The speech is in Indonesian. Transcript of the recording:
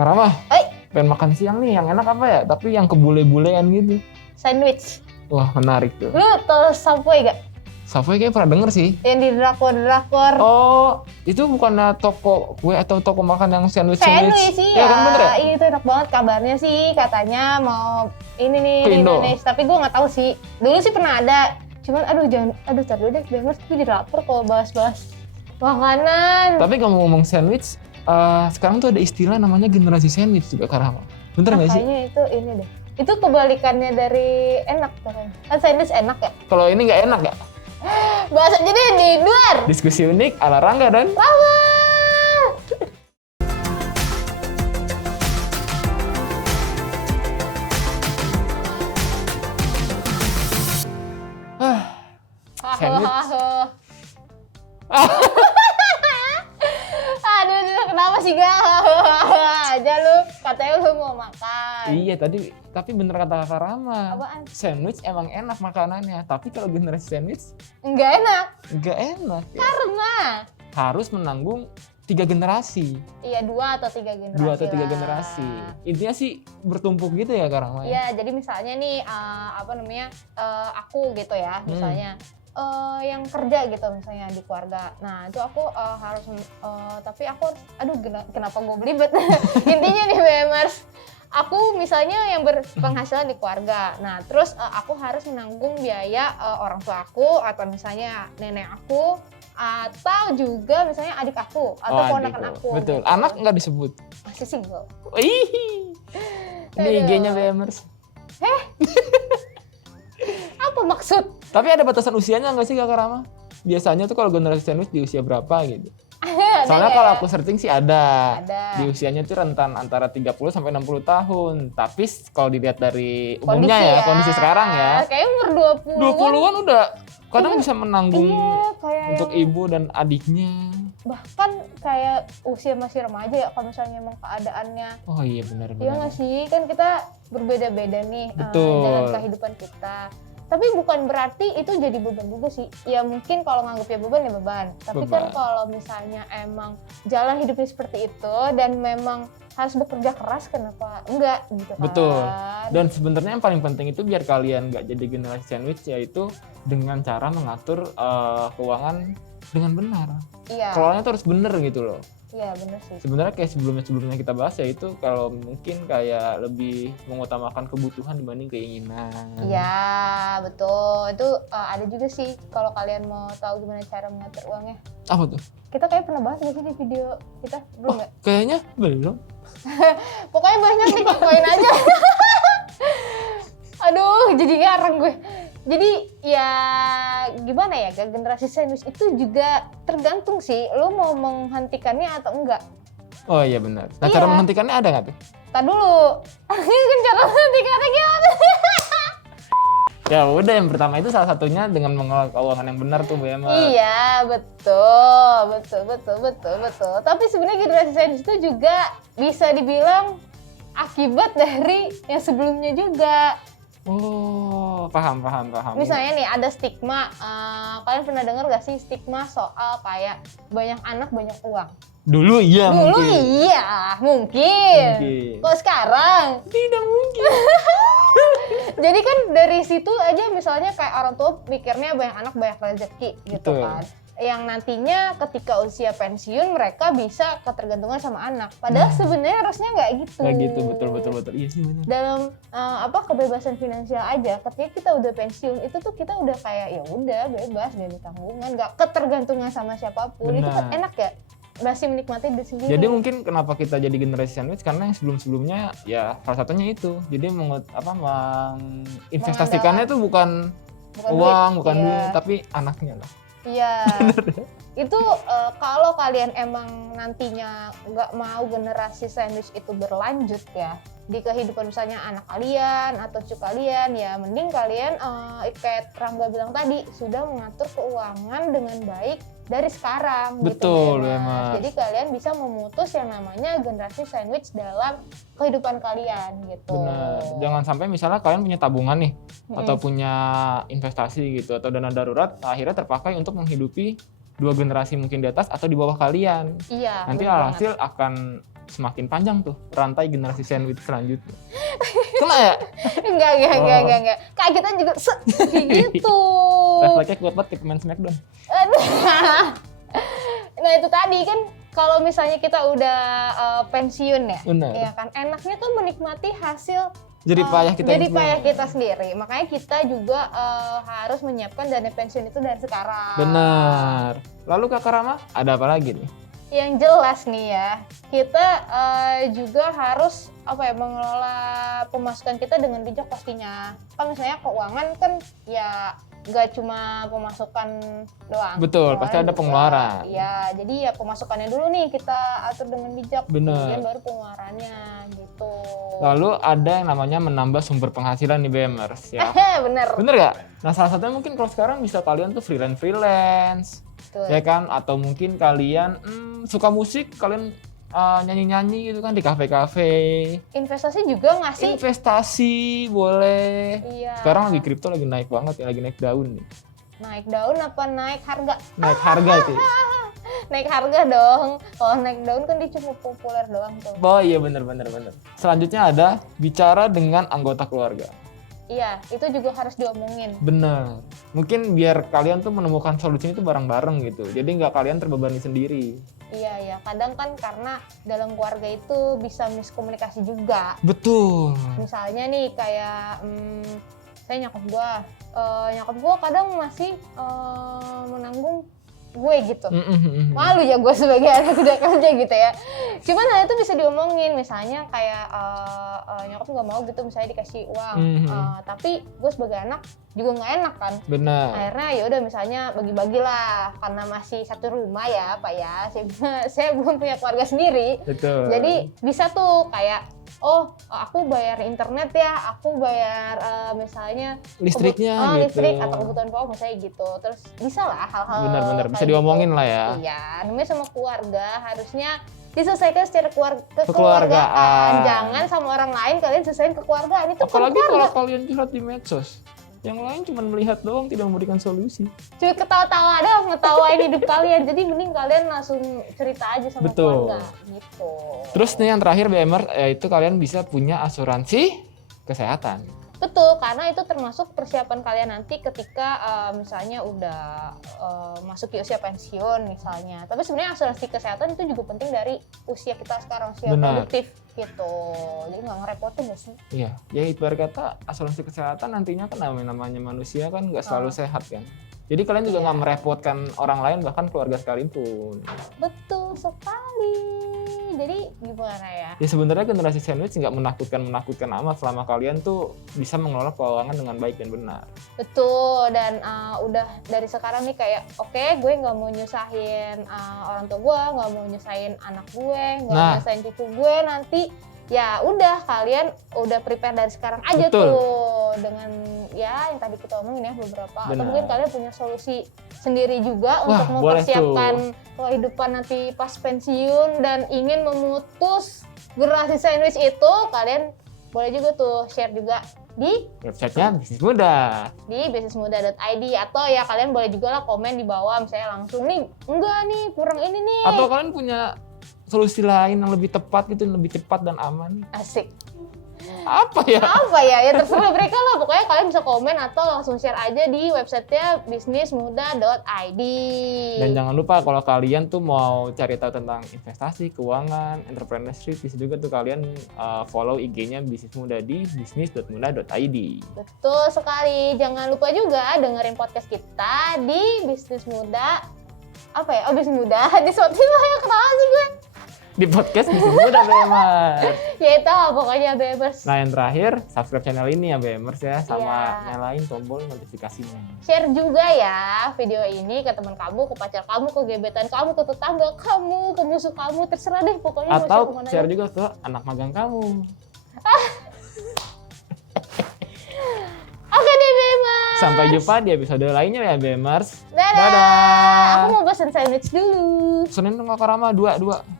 Rama, pengen makan siang nih, yang enak apa ya? Tapi yang kebule-bulean gitu. Sandwich. Wah, menarik tuh. Lu tau Subway gak? Subway kayak pernah denger sih. Yang di drakor-drakor. Oh, itu bukannya toko kue atau toko makan yang Sandwich sih ya? ya. Kan bener ya? Iya itu enak banget kabarnya sih. Katanya mau ini nih Ke di Indo. Indonesia. Tapi gue nggak tahu sih. Dulu sih pernah ada. Cuman tar dulu deh. Bemers gue jadi lapar kalau bahas-bahas makanan. Tapi kalau ngomong sandwich, sekarang tuh ada istilah namanya generasi sandwich juga, Karama. Bener nggak sih? Kayaknya itu ini deh. Itu kebalikannya dari enak katanya. Kan sandwich enak ya? Kalau ini nggak enak ya? Bahas aja deh di luar. Diskusi unik ala Rangga dan Rama. Sandwich. Aduh, kenapa sih gak aja lu? Katanya lu mau makan. Iya tapi bener kata Kak Rama. Apaan? Sandwich emang enak makanannya, tapi kalau generasi sandwich Enggak enak. nggak enak ya. Karena Harus menanggung 3 generasi. iya 2 atau 3 generasi. 2 atau 3 lah. generasi. Intinya sih bertumpuk gitu ya Kak Rama. Iya, jadi misalnya nih aku gitu ya, misalnya yang kerja gitu misalnya di keluarga. Nah, itu aku harus tapi aku harus kenapa gue belibet. Intinya nih BMers, aku misalnya yang berpenghasilan di keluarga. Nah, terus aku harus menanggung biaya orang tua aku atau misalnya nenek aku atau juga misalnya adik aku atau ponakan aku. Betul. Gitu. Anak nggak disebut. Masih single. Ih. Ini Aduh. IG-nya BMers. Apa maksud? Tapi ada batasan usianya nggak sih Kak Rama? Biasanya tuh kalau generasi sandwich di usia berapa gitu? Soalnya kalau aku searching sih ada. Ada. Di usianya tuh rentan antara 30 sampai 60 tahun. Tapi kalau dilihat dari umumnya kondisi sekarang ya. Kayak umur 20-an. 20-an udah kadang bisa menanggung Iya, kayak untuk yang, ibu dan adiknya. bahkan kayak usia masih remaja ya kalau misalnya emang keadaannya. Oh iya benar. Iya nggak sih? Kan kita berbeda-beda nih Betul. dalam kehidupan kita. Tapi bukan berarti itu jadi beban juga sih. Ya mungkin kalau nganggapnya beban ya beban. Tapi kan Beban. kalau misalnya emang jalan hidupnya seperti itu dan memang harus bekerja keras, kenapa enggak gitu kan? Betul. Dan sebenarnya yang paling penting itu biar kalian nggak jadi generasi sandwich, yaitu dengan cara mengatur keuangan dengan benar. Iya. Kelolanya tuh harus bener gitu loh. Iya benar sih. Sebenarnya kayak sebelumnya kita bahas ya itu kalau mungkin kayak lebih mengutamakan kebutuhan dibanding keinginan. Iya betul. Itu ada juga sih kalau kalian mau tahu gimana cara mengatur uangnya. Apa tuh? Kita kayak pernah bahas nggak sih di video kita? Belum nggak? Kayaknya belum. Pokoknya banyak nih, kepoin aja. Aduh, jadi ngarang gue. Jadi ya gimana ya, generasi sandwich itu juga tergantung sih, lu mau menghentikannya atau enggak. Oh iya benar. Nah Iya. cara menghentikannya ada nggak tuh? Tar dulu, kan cara menghentikannya gimana? Ya udah, yang pertama itu salah satunya dengan mengelola keuangan yang benar tuh BM. Iya betul. Tapi sebenarnya generasi sandwich itu juga bisa dibilang akibat dari yang sebelumnya juga. Oh paham. Misalnya nih ada stigma, kalian pernah dengar gak sih stigma soal kayak banyak anak banyak uang? Dulu iya Dulu mungkin. iya, mungkin. Kok sekarang? Tidak mungkin. Jadi kan dari situ aja misalnya kayak orang tua mikirnya banyak anak banyak rezeki gitu Betul. kan. Yang nantinya ketika usia pensiun mereka bisa ketergantungan sama anak. Padahal sebenarnya harusnya nggak gitu. Kayak gitu, betul. Iya sih benar. Dalam kebebasan finansial aja, ketika kita udah pensiun itu tuh kita udah kayak ya udah bebas dari tanggungan, nggak ketergantungan sama siapapun. Itu kan Benar. enak ya, masih menikmati diri sendiri. Jadi mungkin kenapa kita jadi generasi sandwich karena yang sebelumnya ya salah satunya itu. Jadi menginvestasikannya tuh bukan uang, bukan iya. duit, tapi anaknya lah. Iya. Itu kalau kalian emang nantinya nggak mau generasi sandwich itu berlanjut ya di kehidupan misalnya anak kalian atau cucu kalian, ya mending kalian kayak Rangga bilang tadi sudah mengatur keuangan dengan baik dari sekarang. Betul, gitu, ya, Mas. Mas. Jadi kalian bisa memutus yang namanya generasi sandwich dalam kehidupan kalian gitu. Benar. Jangan sampai misalnya kalian punya tabungan nih atau punya investasi gitu atau dana darurat akhirnya terpakai untuk menghidupi 2 generasi mungkin di atas atau di bawah kalian. Iya. Nanti bener alhasil akan semakin panjang tuh rantai generasi sandwich selanjutnya. Kena ya? Enggak. Kayak kita juga kayak gitu. Refleksnya kuat banget kayak pemain Smackdown. Nah itu tadi kan kalau misalnya kita udah pensiun ya, Benar. ya kan enaknya tuh menikmati hasil Jadi payah kita jadi yang payah sebenarnya. kita sendiri. Makanya kita juga harus menyiapkan dana pensiun itu dari sekarang. Benar. Lalu Kak Rama, ada apa lagi nih? Yang jelas nih ya, kita juga harus mengelola pemasukan kita dengan bijak pastinya. Kan misalnya keuangan kan ya nggak cuma pemasukan doang. Betul, Pengeluaran pasti ada juga. pengeluaran. Iya, jadi ya pemasukannya dulu nih kita atur dengan bijak. Bener. Kemudian baru pengeluarannya gitu. Lalu ada yang namanya menambah sumber penghasilan nih BMers ya. Bener. Bener gak? Nah salah satunya mungkin kalau sekarang bisa kalian tuh freelance, Betul. ya kan? Atau mungkin kalian suka musik, kalian nyanyi-nyanyi gitu kan di kafe-kafe. Investasi juga nggak sih? Investasi boleh. Iya. Sekarang lagi kripto lagi naik banget ya, lagi naik daun nih. Naik daun apa naik harga? Naik harga itu. Naik harga dong. Kalau naik daun kan dia cuma populer doang tuh. Oh iya bener. Selanjutnya ada bicara dengan anggota keluarga. Iya, itu juga harus diomongin. Bener. Mungkin biar kalian tuh menemukan solusinya itu bareng-bareng gitu. Jadi nggak kalian terbebani sendiri. Iya, kadang kan karena dalam keluarga itu bisa miskomunikasi juga. Betul. Misalnya nih kayak saya nyokap gua kadang masih menanggung gue gitu. Malu ya gue sebagai anak udah kerja gitu ya. Cuman hal itu bisa diomongin, misalnya kayak nyokap nggak mau gitu misalnya dikasih uang, tapi gue sebagai anak juga nggak enak kan. Benar. Akhirnya ya udah misalnya bagi-bagilah karena masih satu rumah ya Pak ya. Saya belum punya keluarga sendiri. Betul. Jadi bisa tuh kayak aku bayar internet ya, aku bayar misalnya listriknya gitu. listrik atau kebutuhan pokok misalnya gitu. Terus bisa lah hal-hal Benar, bisa kayak diomongin gitu. lah ya. Iya, namanya sama keluarga harusnya diselesaikan secara kekeluargaan. Kekeluargaan. Jangan sama orang lain kalian selesaiin kekeluargaan, itu Apalagi keluarga. kalau kalian curhat di medsos. Yang lain cuma melihat doang, tidak memberikan solusi. Cuma ketawa-tawa doang, ngetawain hidup kalian. Jadi mending kalian langsung cerita aja sama Betul. keluarga gitu. Terus nih yang terakhir BMR, yaitu kalian bisa punya asuransi kesehatan. Betul, karena itu termasuk persiapan kalian nanti ketika misalnya udah masuk ke usia pensiun misalnya. Tapi sebenarnya asuransi kesehatan itu juga penting dari usia kita sekarang, usia Benar. produktif gitu. Jadi nggak ngerepotin ya sih. Iya, ya ibarat kata asuransi kesehatan nantinya kan namanya manusia kan nggak selalu sehat kan. Jadi kalian juga nggak merepotkan orang lain, bahkan keluarga sekalipun. Betul sekali. Jadi gimana ya? Ya sebenarnya generasi sandwich nggak menakutkan amat selama kalian tuh bisa mengelola keuangan dengan baik dan benar. Betul, dan udah dari sekarang nih kayak oke, gue nggak mau nyusahin orang tua gue, nggak mau nyusahin anak gue, nggak mau nyusahin cucu gue nanti. Ya udah, kalian udah prepare dari sekarang aja. Betul. Tuh dengan ya yang tadi kita omongin ya beberapa. Benar. Atau mungkin kalian punya solusi sendiri juga Wah, untuk boleh mempersiapkan kehidupan nanti pas pensiun dan ingin memutus generasi sandwich itu. Kalian boleh juga tuh share juga di Websitenya Bisnis Muda. di bisnismuda.id, atau ya kalian boleh juga lah komen di bawah misalnya langsung nih, enggak nih kurang ini nih. Atau kalian punya solusi lain yang lebih tepat gitu, yang lebih cepat dan aman. Asik. Apa ya? Ya terserah mereka lah, pokoknya kalian bisa komen atau langsung share aja di websitenya bisnismuda.id. Dan jangan lupa kalau kalian tuh mau cari tahu tentang investasi, keuangan, entrepreneurship, bisa juga tuh kalian follow IG-nya Bisnis Muda di bisnis.muda.id. Betul sekali. Jangan lupa juga dengerin podcast kita di Bisnis Muda. Bisnis Muda di Spotify. Kenapa sih gue? Di podcast Bisnis Muda BMers. Ya itu lah pokoknya BMers. Nah yang terakhir, subscribe channel ini ya BMers ya, sama Iya. nyalain tombol notifikasinya. Share juga ya video ini ke teman kamu, ke pacar kamu, ke gebetan kamu, ke tetangga kamu, ke musuh kamu, terserah deh pokoknya. mau Atau kemana share aja. juga ke anak magang kamu. Oke deh BMers. Sampai jumpa di episode lainnya ya BMers. Dadah. Dadah. Aku mau pesen sandwich dulu. Senin dong Kak Rama, 2.